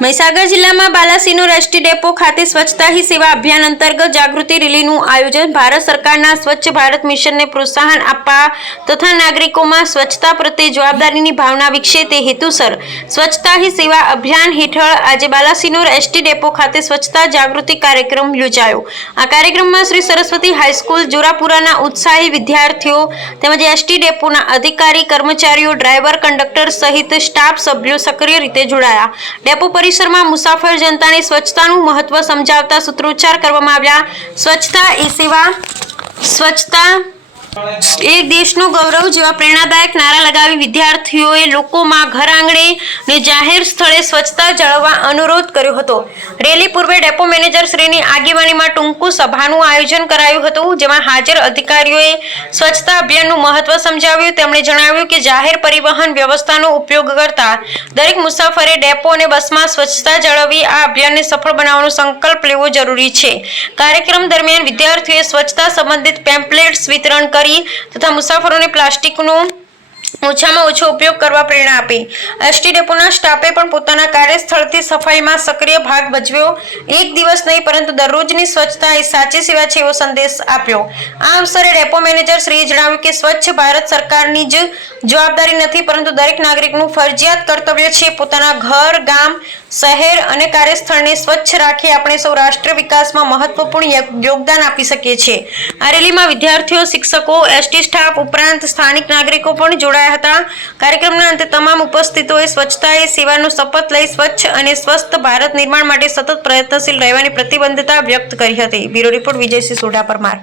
મહીસાગર જિલ્લામાં બાલાસીનો ST depot ખાતે સ્વચ્છતા હી સેવા અભિયાન અંતર્ગત જાગૃતિ રેલીનું આયોજન. ભારત સરકારના સ્વચ્છ ભારત મિશનને પ્રોત્સાહન આપવા તથા નાગરિકોમાં સ્વચ્છતા પ્રત્યે જવાબદારીની ભાવના વિકસે તે હેતુસર. સ્વચ્છતા હી સેવા અભિયાન હેઠળ આજે બાલાસિનોર એસટી ડેપો ખાતે સ્વચ્છતા જાગૃતિ કાર્યક્રમ યોજાયો. આ કાર્યક્રમમાં શ્રી સરસ્વતી હાઈસ્કૂલ, જોરાપુરાના ઉત્સાહી વિદ્યાર્થીઓ તેમજ એસટી ડેપોના અધિકારી, કર્મચારીઓ, ડ્રાઈવર, કંડક્ટર સહિત સ્ટાફ સભ્યો સક્રિય રીતે જોડાયા. ડેપો પરિસરમાં મુસાફર જનતાને સ્વચ્છતાનું મહત્વ સમજાવતા સૂત્રોચ્ચાર કરવામાં આવ્યા. સ્વચ્છતા એ સેવા સ્વચ્છતા એક દેશનું ગૌરવ જેવા પ્રેરણાદાયક નારા લગાવી વિદ્યાર્થીઓએ લોકોમાં ઘર આંગણે ને જાહેર સ્થળે સ્વચ્છતા જાળવવા અનુરોધ કર્યો હતો. રેલી પૂર્વે ડેપો મેનેજર શ્રીની આગેવાનીમાં ટૂંકું સભાનું આયોજન કરાયું હતું, જેમાં હાજર અધિકારીઓએ સ્વચ્છતા અભિયાનનું મહત્વ સમજાવ્યું. તેમણે જણાવ્યું કે જાહેર પરિવહન વ્યવસ્થાનો ઉપયોગ કરતા દરેક મુસાફરે ડેપો અને બસમાં સ્વચ્છતા જાળવવી આ અભિયાનને સફળ બનાવવાનો સંકલ્પ લેવો જરૂરી છે. કાર્યક્રમ દરમિયાન વિદ્યાર્થીઓએ સ્વચ્છતા સંબંધિત પેમ્પલેટ્સ વિતરણ કરી તથા મુસાફરોને પ્લાસ્ટિકનો ઓછામાં ઓછો ઉપયોગ કરવા પ્રેરણા આપી. એસટી ડેપોના સ્ટાફે પણ પોતાના કાર્યસ્થળથી સફાઈમાં સક્રિય ભાગ ભજવ્યો. એક દિવસ નહીં, પરંતુ દરરોજની સ્વચ્છતા એ સાચી સેવા છે એવો સંદેશ આપ્યો. આ અવસરે ડેપો મેનેજર શ્રીએ જણાવ્યું કે સ્વચ્છ ભારત સરકારની જ જવાબદારી નથી, પરંતુ દરેક નાગરિકનું ફરજિયાત કર્તવ્ય છે પોતાના ઘર, ગામ, શહેર અને કાર્યસ્થળને સ્વચ્છ રાખી આપણે સૌ રાષ્ટ્ર વિકાસમાં મહત્વપૂર્ણ યોગદાન આપી શકીએ છીએ. આ રેલીમાં વિદ્યાર્થીઓ, શિક્ષકો, એસટી સ્ટાફ ઉપરાંત સ્થાનિક નાગરિકો પણ જોડાયા હતા. કાર્યક્રમના અંતે તમામ ઉપસ્થિતોએ સ્વચ્છતાએ સેવાનો શપથ લઈ સ્વચ્છ અને સ્વસ્થ ભારત નિર્માણ માટે સતત પ્રયત્નશીલ રહેવાની પ્રતિબદ્ધતા વ્યક્ત કરી હતી. Bureau report Vijaysinh Sodha Parmar.